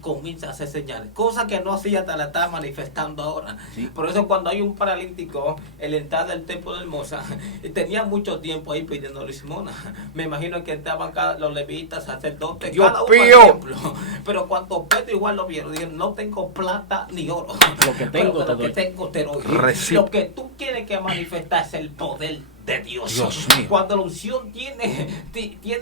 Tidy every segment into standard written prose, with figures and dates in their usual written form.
comienza a hacer señales, cosa que no hacía, te la está manifestando ahora. Sí. Por eso cuando hay un paralítico en la entrada del templo de Hermosa, tenía mucho tiempo ahí pidiendo limosna. Me imagino que estaban los levitas, sacerdotes, Dios cada uno mío. al templo. Pero cuando Pedro igual lo vieron, dijeron, no tengo plata ni oro. Lo que tengo, pero te lo doy. que tengo te doy. Recibe. Lo que tú tienes que manifestar es el poder de Dios. Dios mío. Cuando la unción tiene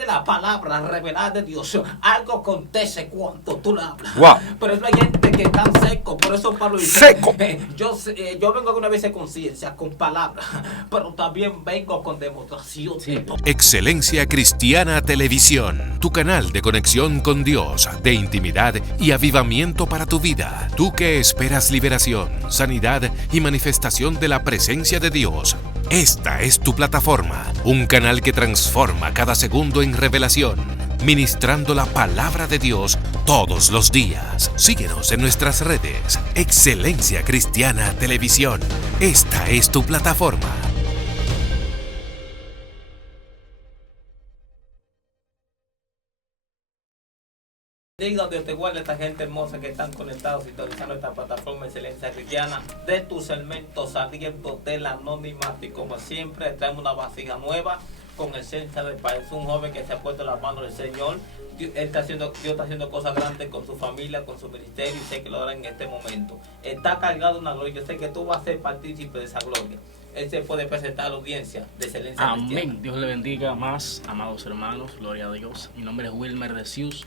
la palabra revelada de Dios, algo acontece cuando tú la hablas. Wow. Pero eso hay gente que está seco, por eso Pablo dice, Seco. yo vengo alguna vez de conciencia, con palabras, pero también vengo con demostración. Sí. Excelencia Cristiana Televisión, tu canal de conexión con Dios, de intimidad y avivamiento para tu vida. Tú que esperas liberación, sanidad y manifestación de la presencia de Dios. Esta es tu plataforma, un canal que transforma cada segundo en revelación, ministrando la palabra de Dios todos los días. Síguenos en nuestras redes, Excelencia Cristiana Televisión. Esta es tu plataforma. Diga Dios te guarde a esta gente hermosa que están conectados, sintonizando esta plataforma Excelencia Cristiana de tu segmento saliendo del anonimato. Y como siempre, traemos una vasija nueva con esencia de paz. Es un joven que se ha puesto las manos del Señor. Dios está haciendo cosas grandes con su familia, con su ministerio, y sé que lo hará en este momento. Está cargado de una gloria. Yo sé que tú vas a ser partícipe de esa gloria. Él se puede presentar a la audiencia de Excelencia Cristiana. Amén. Dios le bendiga más, amados hermanos. Gloria a Dios. Mi nombre es Wilmer de Sius.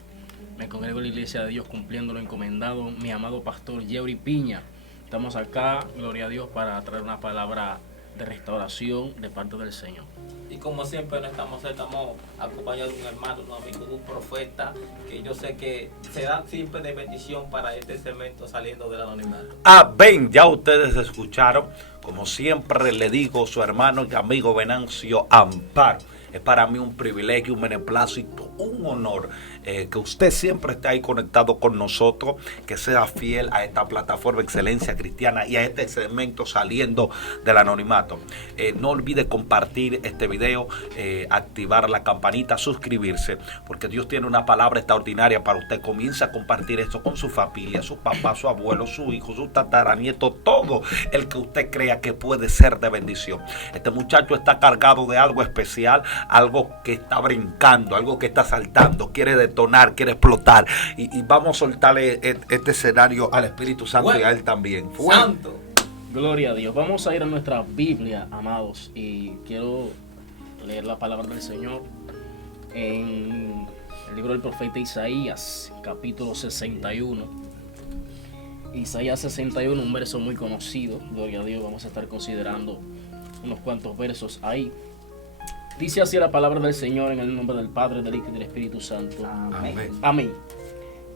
Me congrego en la Iglesia de Dios cumpliendo lo encomendado mi amado pastor Yeuri Piña. Estamos acá, gloria a Dios, para traer una palabra de restauración de parte del Señor. Y como siempre no estamos acompañados de un hermano, un amigo, de un profeta, que yo sé que será siempre de bendición para este segmento saliendo del anonimato. Amén. Ya ustedes escucharon, como siempre le digo, su hermano y amigo Venancio Amparo. Es para mí un privilegio, un beneplácito, un honor que usted siempre esté ahí conectado con nosotros, que sea fiel a esta plataforma Excelencia Cristiana y a este segmento saliendo del anonimato. No olvide compartir este video, activar la campanita, suscribirse, porque Dios tiene una palabra extraordinaria para usted. Comienza a compartir esto con su familia, su papá, su abuelo, su hijo, su tataranieto, todo el que usted crea que puede ser de bendición. Este muchacho está cargado de algo especial, algo que está brincando, algo que está saltando, quiere detonar, quiere explotar, y vamos a soltarle este escenario al Espíritu Santo. Bueno, y a él también. Santo. Gloria a Dios. Vamos a ir a nuestra Biblia, amados, y quiero leer la palabra del Señor en el libro del profeta Isaías, capítulo 61. Isaías 61, un verso muy conocido. Gloria a Dios. Vamos a estar considerando unos cuantos versos ahí. Dice así la palabra del Señor, en el nombre del Padre, del Hijo y del Espíritu Santo. Amén. Amén.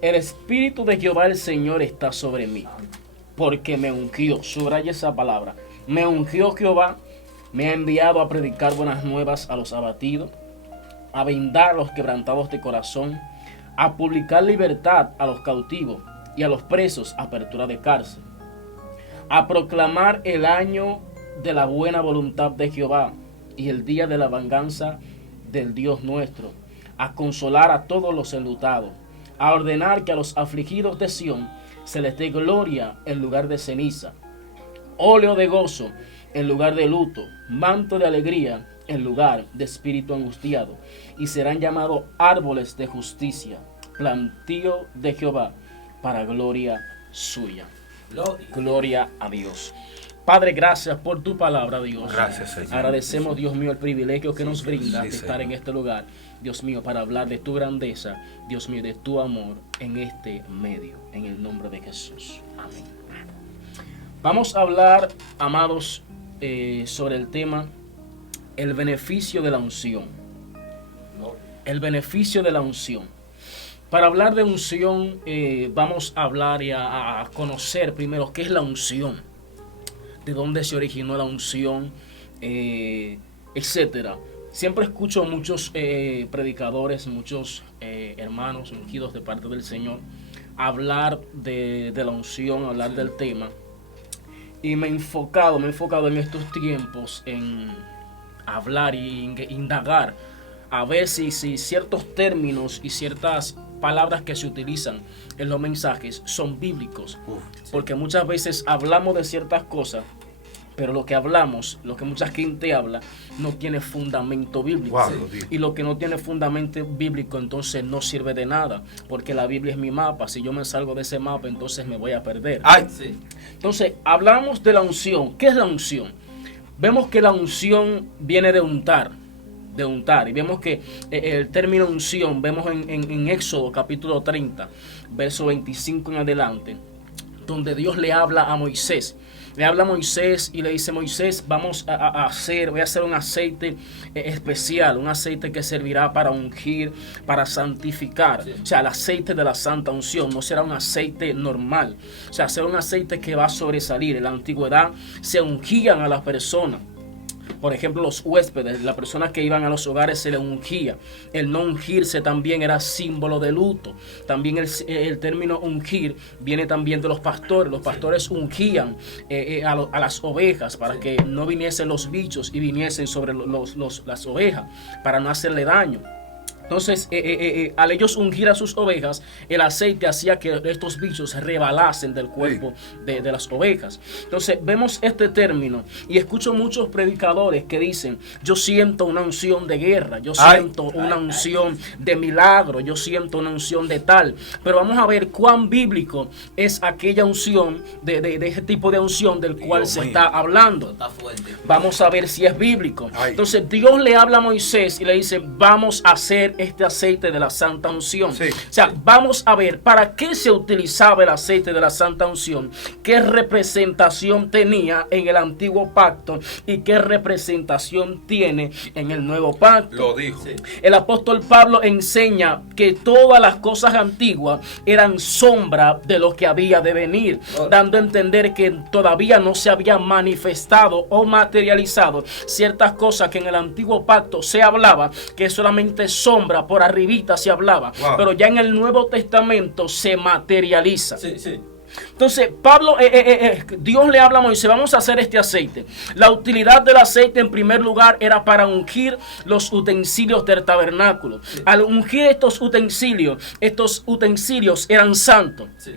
El Espíritu de Jehová el Señor está sobre mí, porque me ungió. Subraya esa palabra. Me ungió Jehová, me ha enviado a predicar buenas nuevas a los abatidos, a vendar a los quebrantados de corazón, a publicar libertad a los cautivos y a los presos, apertura de cárcel, a proclamar el año de la buena voluntad de Jehová y el día de la venganza del Dios nuestro, a consolar a todos los enlutados, a ordenar que a los afligidos de Sión se les dé gloria en lugar de ceniza, óleo de gozo en lugar de luto, manto de alegría en lugar de espíritu angustiado, y serán llamados árboles de justicia, plantío de Jehová, para gloria suya. Gloria a Dios. Padre, gracias por tu palabra, Dios. Gracias, Señor. Agradecemos, Dios mío, el privilegio que nos brinda de sí, estar en este lugar, Dios mío, para hablar de tu grandeza, Dios mío, de tu amor en este medio, en el nombre de Jesús. Amén. Vamos a hablar, amados, sobre el tema, el beneficio de la unción. El beneficio de la unción. Para hablar de unción, vamos a hablar y a conocer primero qué es la unción, de dónde se originó la unción, etcétera. Siempre escucho muchos predicadores, muchos hermanos ungidos de parte del Señor hablar de la unción, hablar del tema, y me he enfocado en estos tiempos en hablar e indagar a ver si ciertos términos y ciertas palabras que se utilizan en los mensajes son bíblicos. Sí. Porque muchas veces hablamos de ciertas cosas, pero lo que hablamos, lo que mucha gente habla, no tiene fundamento bíblico. Wow, Sí. Y lo que no tiene fundamento bíblico, entonces no sirve de nada. Porque la Biblia es mi mapa. Si yo me salgo de ese mapa, entonces me voy a perder. Ay, Sí. Entonces, hablamos de la unción. ¿Qué es la unción? Vemos que la unción viene de untar. De untar. Y vemos que el término unción, vemos en Éxodo capítulo 30, verso 25 en adelante, donde Dios le habla a Moisés. Le habla a Moisés y le dice: Moisés, voy a hacer un aceite especial, un aceite que servirá para ungir, para santificar. Sí. O sea, el aceite de la santa unción no será un aceite normal. O sea, será un aceite que va a sobresalir. En la antigüedad se ungían a las personas. Por ejemplo, los huéspedes, las personas que iban a los hogares, se les ungía. El no ungirse también era símbolo de luto. También el término ungir viene también de los pastores. Los pastores ungían a las ovejas para que no viniesen los bichos y viniesen sobre las ovejas, para no hacerle daño. Entonces, al ellos ungir a sus ovejas, el aceite hacía que estos bichos rebalasen del cuerpo de las ovejas. Entonces, vemos este término y escucho muchos predicadores que dicen: yo siento una unción de guerra, yo siento una unción de milagro, yo siento una unción de tal. Pero vamos a ver cuán bíblico es aquella unción, de ese tipo de unción del cual Dios se mío. está hablando. Está fuerte. Vamos a ver si es bíblico. Ay. Entonces Dios le habla a Moisés y le dice: vamos a hacer este aceite de la santa unción. Sí. O sea, vamos a ver para qué se utilizaba el aceite de la santa unción, qué representación tenía en el antiguo pacto y qué representación tiene en el nuevo pacto. lo dijo. Sí. El apóstol Pablo enseña que todas las cosas antiguas eran sombra de lo que había de venir, dando a entender que todavía no se habían manifestado o materializado ciertas cosas que en el antiguo pacto se hablaba, que solamente sombra, por arribita se hablaba, pero ya en el Nuevo Testamento se materializa. Sí, sí. Entonces, Dios le habla a Moisés: vamos a hacer este aceite. La utilidad del aceite, en primer lugar, era para ungir los utensilios del tabernáculo. Sí. Al ungir estos utensilios eran santos. Sí.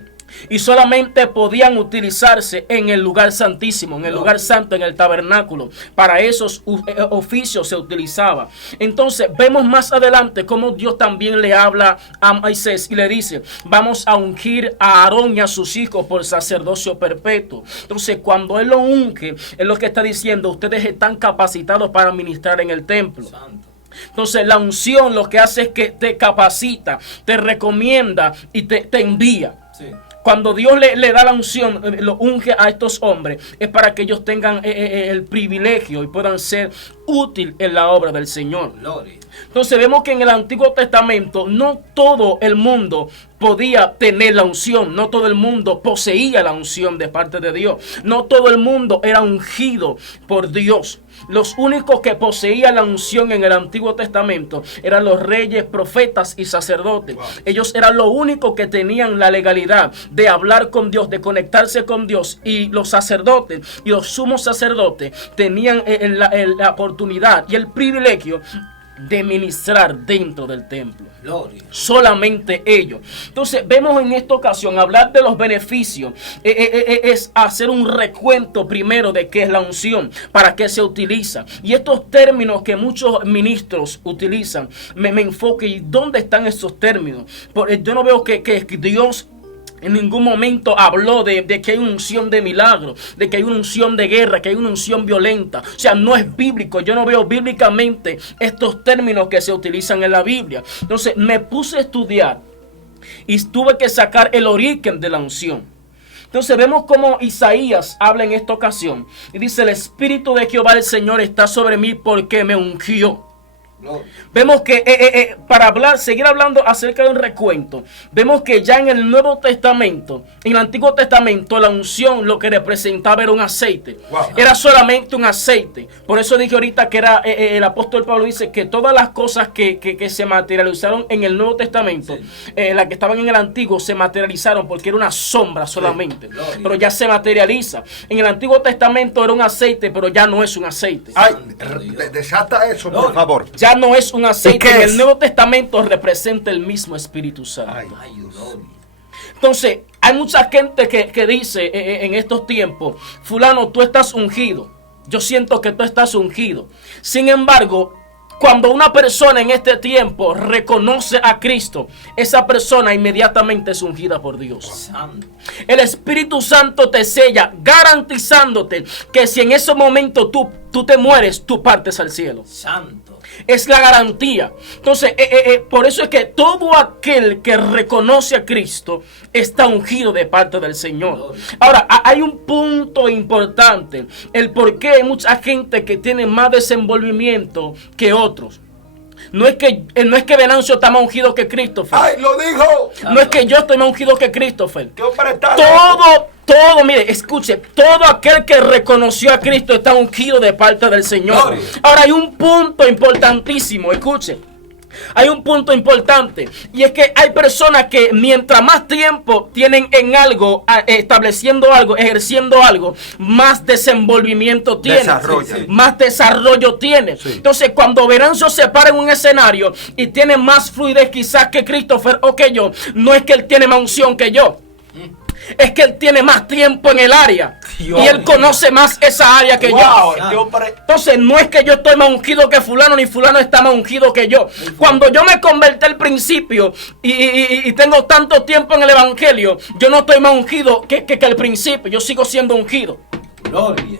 Y solamente podían utilizarse en el lugar santísimo, en el lugar santo, en el tabernáculo. Para esos oficios se utilizaba. Entonces vemos más adelante cómo Dios también le habla a Moisés y le dice: vamos a ungir a Aarón y a sus hijos por sacerdocio perpetuo. Entonces cuando él lo unge, es lo que está diciendo: ustedes están capacitados para ministrar en el templo. Santo. Entonces la unción lo que hace es que te capacita, te recomienda y te envía. Sí. Cuando Dios le da la unción, lo unge a estos hombres, es para que ellos tengan el privilegio y puedan ser útil en la obra del Señor. Gloria. Entonces vemos que en el Antiguo Testamento no todo el mundo podía tener la unción, no todo el mundo poseía la unción de parte de Dios, no todo el mundo era ungido por Dios. Los únicos que poseían la unción en el Antiguo Testamento eran los reyes, profetas y sacerdotes. Wow. Ellos eran los únicos que tenían la legalidad de hablar con Dios, de conectarse con Dios. Y los sacerdotes y los sumos sacerdotes tenían la oportunidad y el privilegio de ministrar dentro del templo. Gloria. Solamente ellos. Entonces vemos en esta ocasión hablar de los beneficios. Es hacer un recuento primero de qué es la unción, para qué se utiliza. Y estos términos que muchos ministros utilizan, me enfoque y dónde están esos términos. Porque yo no veo que Dios en ningún momento habló de que hay una unción de milagro, de que hay una unción de guerra, que hay una unción violenta. O sea, no es bíblico. Yo no veo bíblicamente estos términos que se utilizan en la Biblia. Entonces me puse a estudiar y tuve que sacar el origen de la unción. Entonces vemos cómo Isaías habla en esta ocasión y dice: el Espíritu de Jehová el Señor está sobre mí porque me ungió. Gloria. Vemos que para seguir hablando acerca del recuento, vemos que ya en el Nuevo Testamento, en el Antiguo Testamento, la unción lo que representaba era un aceite. Wow. Era solamente un aceite. Por eso dije ahorita que era el apóstol Pablo dice que todas las cosas que se materializaron en el Nuevo Testamento, las que estaban en el Antiguo, se materializaron porque era una sombra solamente. Gloria. Pero ya se materializa. En el Antiguo Testamento era un aceite, pero ya no es un aceite. Ay, desata eso, por Gloria. favor. Ya ya no es un aceite. qué En es? el Nuevo Testamento representa el mismo Espíritu Santo. Ay. Ay, gloria. Entonces, hay mucha gente que dice en estos tiempos, fulano, tú estás ungido. Yo siento que tú estás ungido. Sin embargo, cuando una persona en este tiempo reconoce a Cristo, esa persona inmediatamente es ungida por Dios. Santo. El Espíritu Santo te sella, garantizándote que si en ese momento tú te mueres, tú partes al cielo. Santo. Es la garantía. Entonces, por eso es que todo aquel que reconoce a Cristo está ungido de parte del Señor. Ahora, hay un punto importante. El por qué hay mucha gente que tiene más desenvolvimiento que otros. No es que Venancio está más ungido que Christopher. ¡Ay, lo dijo! No es que yo estoy más ungido que Christopher. ¡Qué hombre está loco! Todo, mire, escuche, todo aquel que reconoció a Cristo está ungido de parte del Señor. Gloria. Ahora hay un punto importantísimo, escuche. Hay un punto importante y es que hay personas que mientras más tiempo tienen en algo, estableciendo algo, ejerciendo algo, más desenvolvimiento tienen, Desarrollo. Sí, sí. más desarrollo tiene. Sí. Entonces cuando Venancio se para en un escenario y tiene más fluidez quizás que Christopher o que yo, no es que él tiene más unción que yo. Es que él tiene más tiempo en el área Dios y él mío. conoce más esa área que Wow, yo. este hombre- Entonces no es que yo estoy más ungido que fulano ni fulano está más ungido que yo. Cuando yo me convertí al principio y tengo tanto tiempo en el evangelio, yo no estoy más ungido que el principio. Yo sigo siendo ungido. Gloria.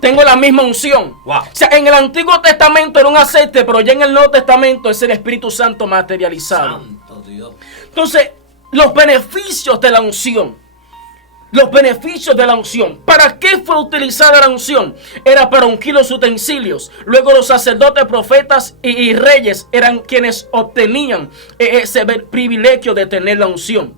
Tengo la misma unción. Wow. O sea, en el Antiguo Testamento era un aceite, pero ya en el Nuevo Testamento es el Espíritu Santo materializado. Santo Dios. Entonces, los beneficios de la unción. Los beneficios de la unción. ¿Para qué fue utilizada la unción? Era para ungir los utensilios. Luego los sacerdotes, profetas y reyes eran quienes obtenían ese privilegio de tener la unción.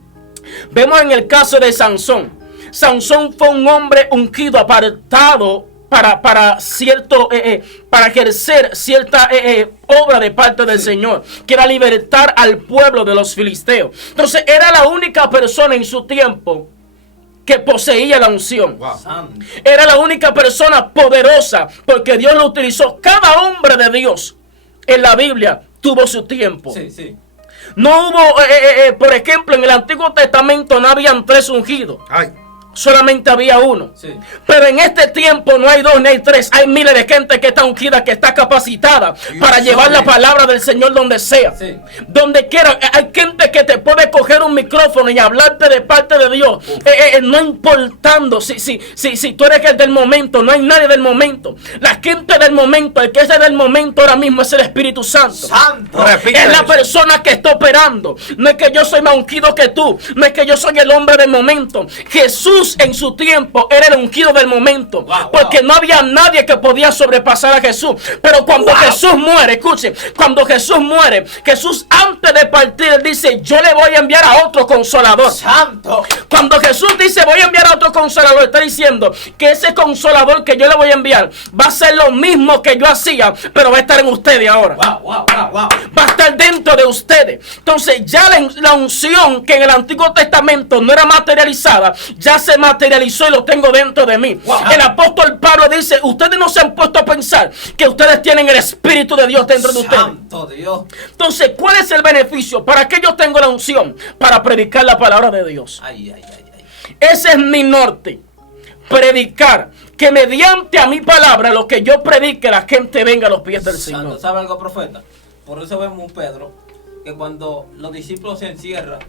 Vemos en el caso de Sansón. Sansón fue un hombre ungido, apartado para ejercer cierta obra de parte del Señor, que era libertar al pueblo de los filisteos. Entonces era la única persona en su tiempo que poseía la unción. Santo. Era la única persona poderosa porque Dios lo utilizó. Cada hombre de Dios en la Biblia tuvo su tiempo. Sí, sí. No hubo, por ejemplo, en el Antiguo Testamento no habían 3 ungidos. Ay, Solamente había uno. Sí. Pero en este tiempo no hay 2 ni hay 3. Hay miles de gente que está ungida, que está capacitada para llevar la palabra del Señor donde sea. Sí. Donde quiera. Hay gente que te puede coger un micrófono y hablarte de parte de Dios. No importando si tú eres el del momento. No hay nadie del momento. La gente del momento, el que es del momento ahora mismo es el Espíritu Santo. Santo. repite Es la eso. persona que está operando. No es que yo soy más ungido que tú. No es que yo soy el hombre del momento. Jesús en su tiempo era el ungido del momento. Wow, Porque wow. no había nadie que podía sobrepasar a Jesús. Pero cuando Jesús muere, escuchen, cuando Jesús muere, Jesús antes de partir dice, yo le voy a enviar a otro consolador. Santo. Cuando Jesús dice voy a enviar a otro consolador, está diciendo que ese consolador que yo le voy a enviar va a ser lo mismo que yo hacía, pero va a estar en ustedes ahora. Wow, wow, wow, wow. Va a estar dentro de ustedes. Entonces ya la unción que en el Antiguo Testamento no era materializada, ya se materializó y lo tengo dentro de mí. Wow. El apóstol Pablo dice, ustedes no se han puesto a pensar que ustedes tienen el Espíritu de Dios dentro de ustedes. Santo Dios. Entonces, ¿cuál es el beneficio? ¿Para qué yo tengo la unción? Para predicar la palabra de Dios. Ay, ay, ay, ay. Ese es mi norte. Predicar. Que mediante a mi palabra, lo que yo predique, la gente venga a los pies del Santo. Señor. ¿Sabe algo, profeta? Por eso vemos un Pedro que cuando los discípulos se encierran,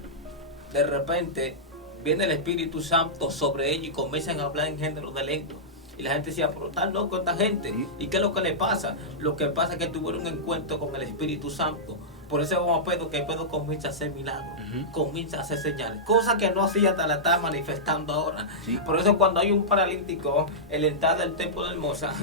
de repente viene el Espíritu Santo sobre ellos y comienzan a hablar en género de lengua. Y la gente decía, pero está loco esta gente. ¿Y qué es lo que le pasa? Lo que pasa es que tuvieron un encuentro con el Espíritu Santo. Por eso vamos a Pedro, que Pedro comienza a hacer milagros, comienza a hacer señales, cosas que no hacía hasta la está manifestando ahora. Por eso cuando hay un paralítico en la entrada del templo de Hermosa,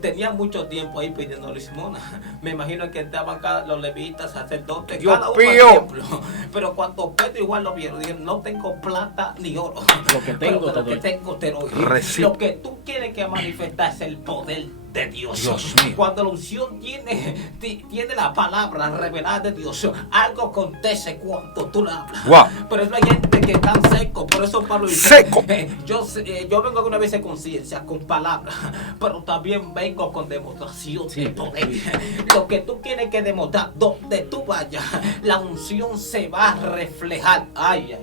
tenía mucho tiempo ahí pidiendo limosna. Me imagino que entraban los levitas, sacerdotes, Dios cada uno al mío. templo. Pero cuando Pedro igual lo vieron, dijeron, no tengo plata ni oro. Lo que tengo Pero te lo que doy. tengo te doy. Recibe. Lo que tú quieres que manifestar es el poder de Dios. Dios mío. Cuando la unción tiene la palabra revelada de Dios, algo acontece cuando tú la hablas. Wow. Pero es la gente que están secos Por eso Pablo dice, Seco. yo vengo alguna vez de conciencia con palabras, pero también vengo con demostración de poder. Lo que tú tienes que demostrar, donde tú vayas, la unción se va a reflejar. Ay.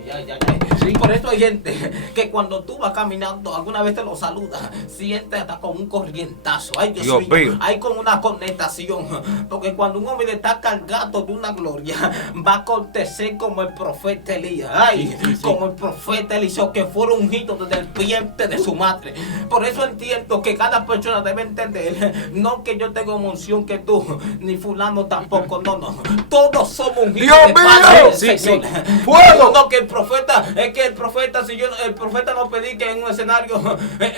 Por eso hay gente que cuando tú vas caminando, alguna vez te lo saluda, siente hasta con un corrientazo. Ay, Dios mío, hay con una conectación. Porque cuando un hombre está cargado de una gloria, va a acontecer como el profeta Elías. Ay, como el profeta Eliseo, que fue ungido desde el vientre de su madre. Por eso entiendo que cada persona debe entender, no que yo tengo más unción que tú, ni fulano tampoco, no. Todos somos ungidos de parte del Señor. ¡Fuego! No, que el profeta, es que el profeta, si el profeta no predica en un escenario,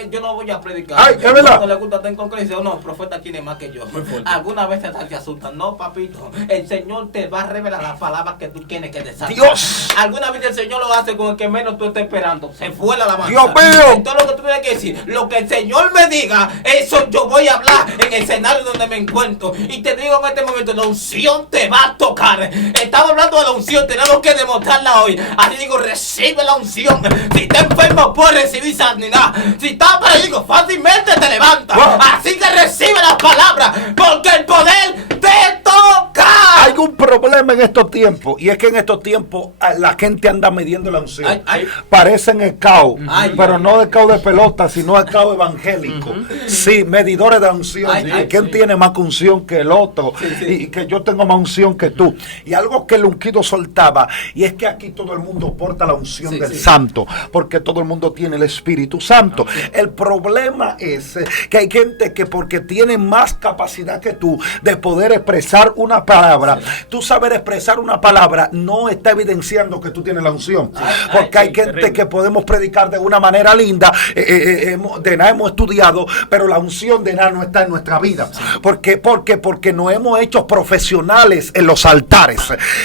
yo no voy a predicar. Ay, es verdad. No le gusta estar en concreción, no, el profeta tiene más que yo. Alguna vez te asustan, no, papito. El Señor te va a revelar las palabras que tú tienes que desarrollar. Dios. Alguna vez el Señor lo hace con el que menos tú estás esperando. Se fue la alabanza. Dios mío. Entonces lo que tú tienes que decir, lo que el Señor me diga, eso yo voy a hablar en el escenario donde me encuentro. Y te digo en este momento, la unción te va a tocar. Estamos hablando de la unción, tenemos que demostrarla hoy. Así digo, recibe la unción. Si estás enfermo, puedes recibir sanidad. Si estás paralítico, fácilmente te levantas. Wow. Así que recibe las palabras, porque el poder te toca. Hay un problema en estos tiempos, y es que en estos tiempos la gente anda midiendo la unción. Parecen escaos, pero no escaos de pelota, sino escaos evangélicos. Sí, medidores de unción. ¿Quién tiene más unción que el otro? Y que yo tengo más unción que tú. Y algo que el ungido soltaba, y es que aquí todo el mundo porta la unción del Santo, porque todo el mundo tiene el Espíritu Santo. El problema es que hay gente que porque tiene más capacidad que tú de poder expresar una palabra, tú saber expresar una palabra no está evidenciando que tú tienes la unción. Porque hay gente que podemos predicar de una manera linda, de nada hemos estudiado, pero la unción de nada no está en nuestra vida. ¿Por qué? Porque nos hemos hecho profesionales en los altares.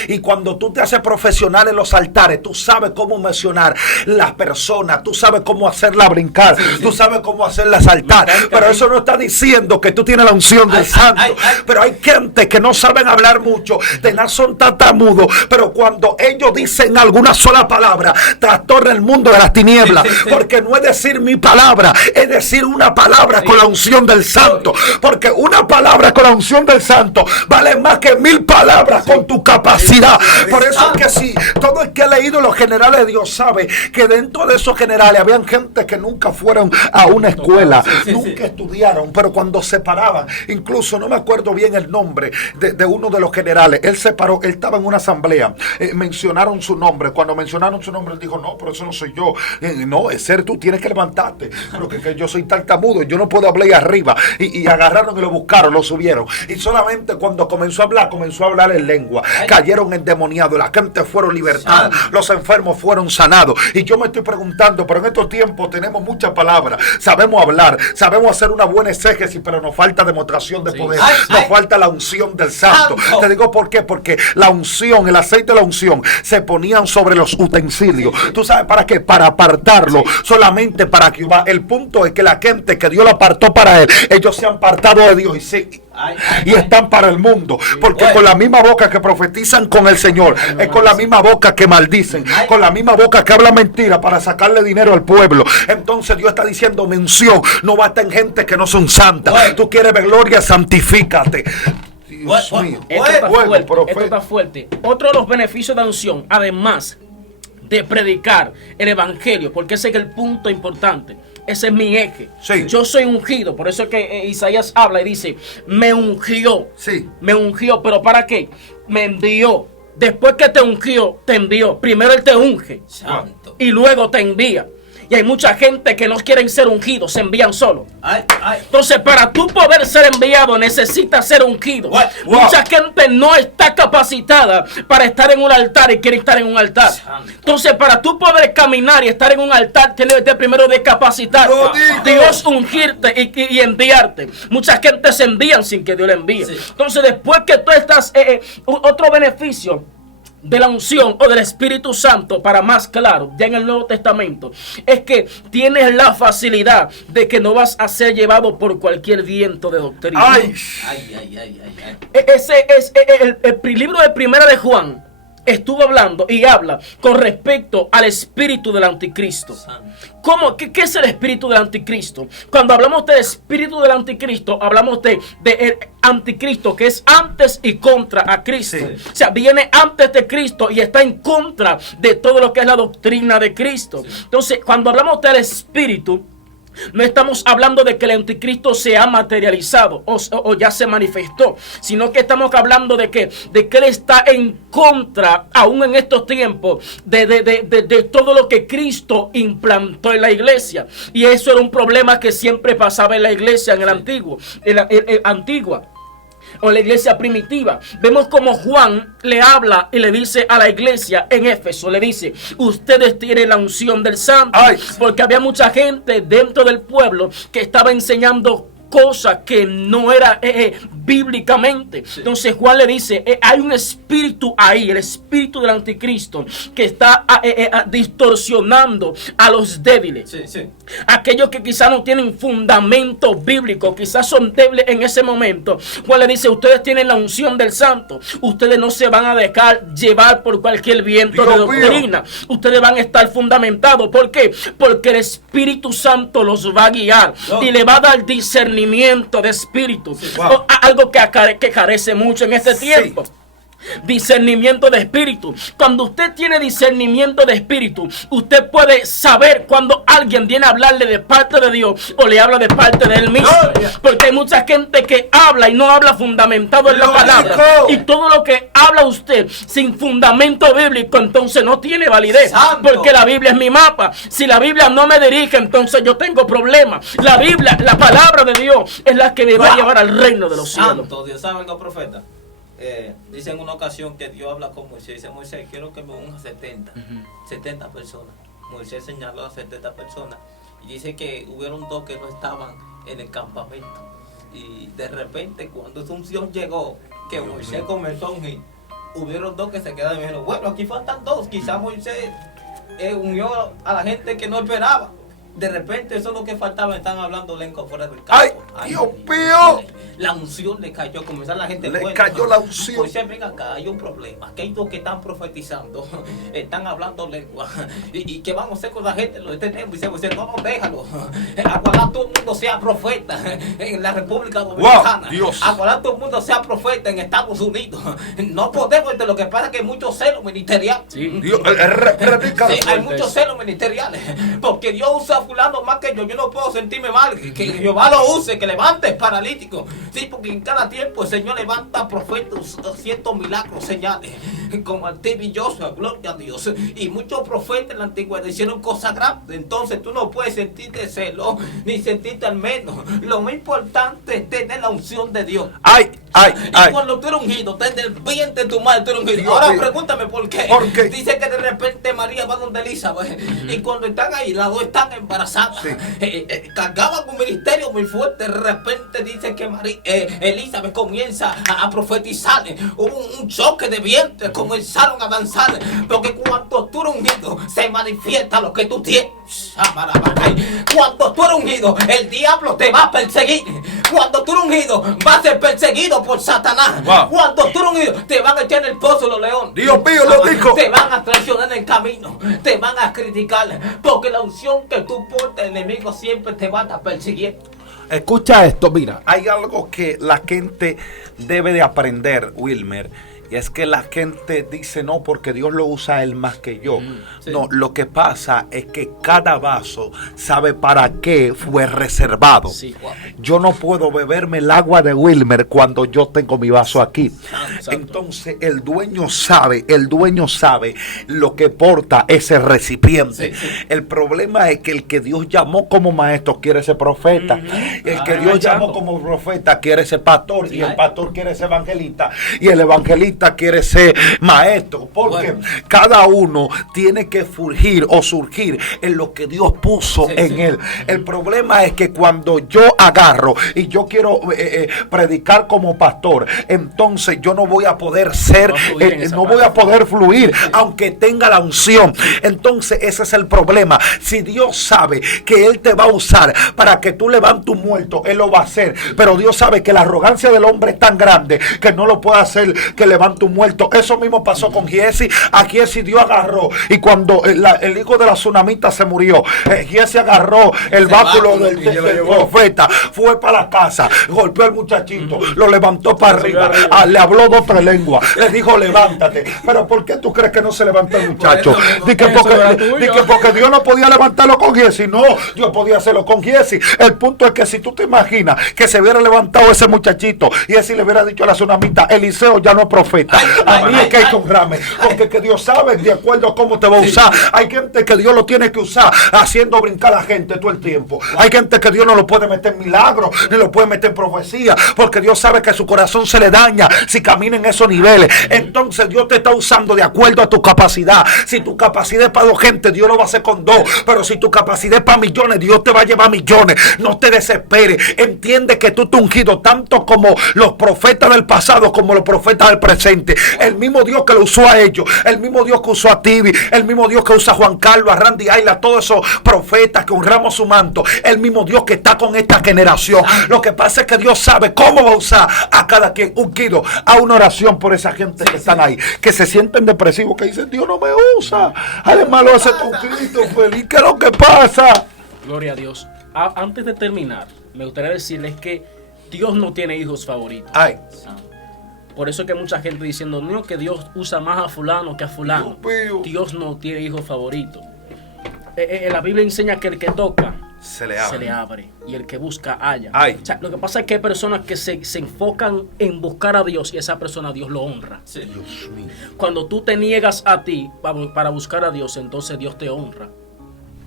Y cuando tú te haces profesional en los altares, tú sabes cómo mencionar las personas, tú sabes cómo hacerla brincar, tú sabes cómo hacerla saltar. Pero eso no está diciendo que tú tienes la unción del Santo. Pero hay gente que no saben hablar mucho, de nada son tartamudos, pero cuando ellos dicen alguna sola palabra, trastorna el mundo de las tinieblas. Porque no es decir mi palabra, es decir una palabra con la unción del Santo. Porque una palabra con la unción del Santo vale más que 1000 palabras con tu capacidad. Por eso es que si todo el que ha leído los generales de Dios sabe que dentro de esos generales habían gente que nunca fueron a una escuela, nunca estudiaron, pero cuando se paraban, incluso no me acuerdo bien el nombre de uno de los generales, él se paró, él estaba en una asamblea, mencionaron su nombre, cuando mencionaron su nombre él dijo, no, pero eso no soy yo, no, es ser tú, tienes que levantarte, pero que yo soy tartamudo, yo no puedo hablar ahí arriba, y agarraron y lo buscaron, lo subieron, y solamente cuando comenzó a hablar en lengua, cayeron endemoniados, la gente fueron libertadas, los enfermos fueron sanados, y yo me estoy preguntando, pero en estos tiempos tenemos muchas palabras, sabemos hablar, sabemos hacer una buena exégesis, pero nos falta demostración de poder, nos falta la unción del Santo. Te digo por qué, porque la unción, el aceite de la unción se ponían sobre los utensilios. ¿Tú sabes para qué? Para apartarlo, solamente para Jehová. El punto es que la gente que Dios lo apartó para él, ellos se han apartado de Dios y están para el mundo, porque con la misma boca que profetizan con el Señor, es con la misma boca que maldicen, con la misma boca que habla mentira para sacarle dinero al pueblo. Entonces Dios está diciendo, mención, no basta en gente que no son santas. Tú quieres ver gloria, santifícate. Dios mío. Esto está fuerte. Otro de los beneficios de la unción, además de predicar el evangelio, porque ese es el punto importante. Ese es mi eje. Yo soy ungido. Por eso es que Isaías habla y dice, me ungió. Me ungió. ¿Pero para qué? Me envió. Después que te ungió, te envió. Primero él te unge. Santo. Y luego te envía. Y hay mucha gente que no quieren ser ungidos, se envían solo. Entonces, para tú poder ser enviado, necesitas ser ungido. Mucha gente no está capacitada para estar en un altar y quiere estar en un altar. Entonces, para tú poder caminar y estar en un altar, tienes que estar primero de capacitar. Dios ungirte y enviarte. Mucha gente se envían sin que Dios le envíe. Entonces, después que tú estás, otro beneficio de la unción o del Espíritu Santo, para más claro, ya en el Nuevo Testamento, es que tienes la facilidad de que no vas a ser llevado por cualquier viento de doctrina. Ese es el libro de Primera de Juan. estuvo hablando y habla con respecto al espíritu del anticristo. ¿Cómo? ¿Qué es el espíritu del anticristo? Cuando hablamos del espíritu del anticristo, hablamos de el anticristo, que es antes y contra a Cristo. Sí. O sea, viene antes de Cristo y está en contra de todo lo que es la doctrina de Cristo. Sí. Entonces, cuando hablamos del espíritu, no estamos hablando de que el anticristo se ha materializado o ya se manifestó, sino que estamos hablando de que él está en contra, aún en estos tiempos, de todo lo que Cristo implantó en la iglesia. Y eso era un problema que siempre pasaba en la iglesia en el antiguo, en la antigua, o en la iglesia primitiva. Vemos como Juan le habla y le dice a la iglesia en Éfeso, le dice: ustedes tienen la unción del santo. Ay. Porque había mucha gente dentro del pueblo que estaba enseñando cosas que no era bíblicamente. Entonces Juan le dice, hay un espíritu ahí, el espíritu del anticristo, que está distorsionando a los débiles. Sí, sí. Aquellos que quizás no tienen fundamento bíblico, quizás son débiles en ese momento. Juan le dice: ustedes tienen la unción del santo, ustedes no se van a dejar llevar por cualquier viento de doctrina. Ustedes van a estar fundamentados. ¿Por qué? Porque el Espíritu Santo los va a guiar y le va a dar discernimiento de espíritu. Sí. Wow. Algo que carece mucho en este tiempo. Discernimiento de espíritu. Cuando usted tiene discernimiento de espíritu, usted puede saber cuando alguien viene a hablarle de parte de Dios o le habla de parte de él mismo. Porque hay mucha gente que habla y no habla fundamentado en la palabra. Y todo lo que habla usted sin fundamento bíblico, entonces no tiene validez. Santo. Porque la Biblia es mi mapa. Si la Biblia no me dirige, entonces yo tengo problemas. La Biblia, la palabra de Dios, es la que me va a llevar al reino de los cielos. Santo Dios, ¿sabe algo, profeta? Dice en una ocasión que Dios habla con Moisés. Dice: Moisés, quiero que me unja 70 personas. Moisés señaló a 70 personas y dice que hubieron dos que no estaban en el campamento. Y de repente, cuando esa unción llegó, que Moisés comenzó a ungir, hubieron dos que se quedaron y dijeron: bueno, aquí faltan dos. Quizás Moisés unió a la gente que no esperaba. De repente, eso es lo que faltaba. Están hablando lengua fuera del campo. ¡Ay, Dios mío! La unción le cayó. Comenzó la gente. Le cayó la unción. Pues venga acá, hay un problema. Que hay dos que están profetizando. Están hablando lengua. ¿Y qué vamos a hacer con la gente? Lo detenemos. Y dice: no, déjalo. Aguardar todo el mundo sea profeta en la República Dominicana. Wow, Dios. Aguardar todo el mundo sea profeta en Estados Unidos. No podemos. Lo que pasa es que hay muchos celos ministeriales. Sí. Dios, Sí, hay muchos celos ministeriales. Porque Dios usa a fulano más que yo. Yo no puedo sentirme mal. Que Jehová lo use, que levante paralítico. Sí, porque en cada tiempo el Señor levanta profetas, ciertos milagros, señales. Como el TV Joshua, gloria a Dios. Y muchos profetas en la antigüedad hicieron cosas grandes. Entonces tú no puedes sentirte celo, ni sentirte al menos. Lo más importante es tener la unción de Dios. ¡Ay, ay, Y ay! cuando tú eres ungido, desde el vientre de tu madre tú eres ungido. Dios Ahora mío. pregúntame por qué. ¿Por qué? Dice que de repente María va donde Elizabeth. Y cuando están ahí, las dos están embarazadas. Sí. Cargaban un ministerio muy fuerte. De repente dice que Elizabeth comienza a profetizar. Hubo un choque de vientre. Comenzaron a danzar. Porque cuando tú eres ungido, se manifiesta lo que tú tienes. Cuando tú eres ungido, el diablo te va a perseguir. Cuando tú eres ungido, vas a ser perseguido por Satanás. Wow. Cuando tú eres ungido, te van a echar en el pozo los leones. Dios mío, lo dijo. Te van a traicionar en el camino. Te van a criticar. Porque la unción que tú portas, el enemigo siempre te va a estar persiguiendo. Escucha esto, mira, hay algo que la gente debe de aprender, Wilmer. Y es que la gente dice: no, porque Dios lo usa a él más que yo. Sí. No, lo que pasa es que cada vaso sabe para qué fue reservado. Sí. Yo no puedo beberme el agua de Wilmer cuando yo tengo mi vaso aquí. Exacto. Entonces el dueño sabe lo que porta ese recipiente. Sí, sí. El problema es que el que Dios llamó como maestro quiere ser profeta. El que Dios llamó como profeta quiere ser pastor. Sí, y el pastor quiere ser evangelista. Y el evangelista quiere ser maestro. Porque cada uno tiene que surgir en lo que Dios puso Sí, en sí. él. El problema es que cuando yo agarro y yo quiero predicar como pastor, entonces yo no voy a poder ser, No fluir en esa no voy a parte. poder fluir, aunque tenga la unción. Entonces ese es el problema. Si Dios sabe que Él te va a usar para que tú levantes un muerto, Él lo va a hacer. Pero Dios sabe que la arrogancia del hombre es tan grande que no lo puede hacer que levante levanta un muerto. Eso mismo pasó con Giesi. A Giesi Dios agarró. Y cuando el hijo de la tsunamita se murió, Giesi agarró el báculo del profeta, fue para la casa, golpeó al muchachito, lo levantó para arriba, le habló 2 o 3 lenguas, le dijo levántate. Pero ¿por qué tú crees que no se levantó el muchacho? Dice porque Dios no podía levantarlo con Giesi. No, Dios podía hacerlo con Giesi. El punto es que si tú te imaginas que se hubiera levantado ese muchachito y Giesi le hubiera dicho a la tsunamita, Eliseo ya no es profeta, a mí es que hay que honrarme, porque que Dios sabe de acuerdo a cómo te va a usar. Hay gente que Dios lo tiene que usar haciendo brincar a la gente todo el tiempo. Hay gente que Dios no lo puede meter en milagros, ni lo puede meter en profecía, porque Dios sabe que su corazón se le daña si camina en esos niveles. Entonces Dios te está usando de acuerdo a tu capacidad. Si tu capacidad es para 2 gente, Dios lo va a hacer con 2. Pero si tu capacidad es para millones, Dios te va a llevar millones. No te desesperes. Entiende que tú te has ungido tanto como los profetas del pasado, como los profetas del presente. El mismo Dios que lo usó a ellos, el mismo Dios que usó a Tibi, el mismo Dios que usa a Juan Carlos, a Randy Ayla, a todos esos profetas que honramos su manto, el mismo Dios que está con esta generación. Lo que pasa es que Dios sabe cómo va a usar a cada quien. Ungido, a una oración por esa gente que están ahí, que se sienten depresivos, que dicen Dios no me usa. Además lo hace con Cristo feliz. ¿Qué es lo que pasa? Gloria a Dios. Antes de terminar, me gustaría decirles que Dios no tiene hijos favoritos. Ay. Por eso es que mucha gente diciendo no, que Dios usa más a fulano que a fulano. Dios no tiene hijos favoritos. La Biblia enseña que el que toca se le abre y el que busca halla. O sea, lo que pasa es que hay personas que se enfocan en buscar a Dios y esa persona Dios lo honra. Sí. Dios mío. Cuando tú te niegas a ti para buscar a Dios, entonces Dios te honra.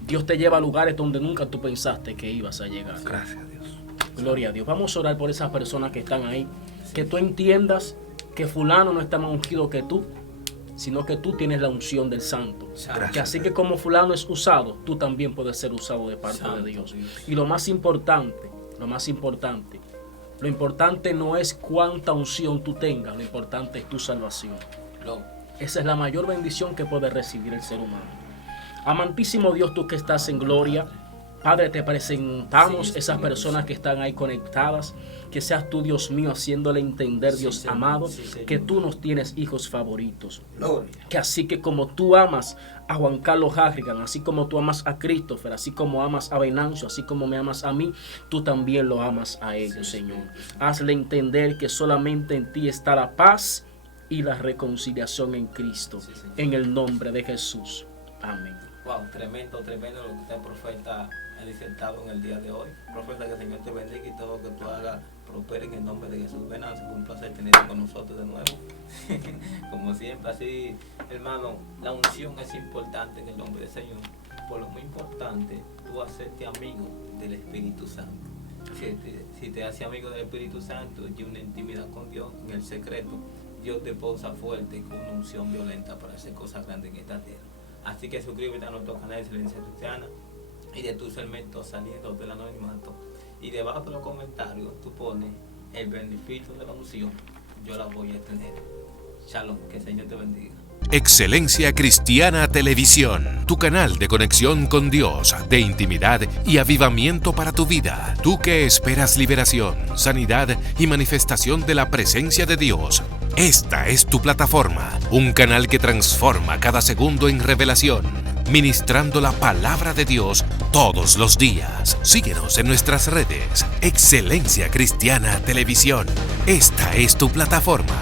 Dios te lleva a lugares donde nunca tú pensaste que ibas a llegar. Gracias a Dios. Gloria a Dios. Vamos a orar por esas personas que están ahí. Que tú entiendas que fulano no está más ungido que tú, sino que tú tienes la unción del santo. Gracias. Que así que como fulano es usado, tú también puedes ser usado de parte de Dios. Y lo importante no es cuánta unción tú tengas, lo importante es tu salvación. Esa es la mayor bendición que puede recibir el ser humano. Amantísimo Dios, tú que estás en gloria, Padre, te presentamos esas personas que están ahí conectadas. Que seas tú, Dios mío, haciéndole entender, Dios amado, que tú nos tienes hijos favoritos. Que así que como tú amas a Juan Carlos Harrigan, así como tú amas a Christopher, así como amas a Venancio, así como me amas a mí, tú también lo amas a ellos, Señor. Hazle entender que solamente en ti está la paz y la reconciliación en Cristo. En el nombre de Jesús. Amén. Wow, tremendo lo que usted, profeta, ha disertado en el día de hoy. Profeta, que el Señor te bendiga y todo lo que tú hagas prospere en el nombre de Jesús. Venancio, fue un placer tenerte con nosotros de nuevo. Como siempre, así, hermano, la unción es importante en el nombre del Señor. Por lo muy importante, tú hacerte amigo del Espíritu Santo. Si te haces amigo del Espíritu Santo y una intimidad con Dios en el secreto, Dios te posa fuerte con una unción violenta para hacer cosas grandes en esta tierra. Así que suscríbete a nuestro canal de Excelencia Cristiana y de tu segmento saliendo del anonimato. Y debajo de los comentarios tú pones el beneficio de la unción. Yo la voy a tener. Shalom, que el Señor te bendiga. Excelencia Cristiana Televisión, tu canal de conexión con Dios, de intimidad y avivamiento para tu vida. Tú que esperas liberación, sanidad y manifestación de la presencia de Dios. Esta es tu plataforma, un canal que transforma cada segundo en revelación, ministrando la palabra de Dios todos los días. Síguenos en nuestras redes. Excelencia Cristiana Televisión. Esta es tu plataforma.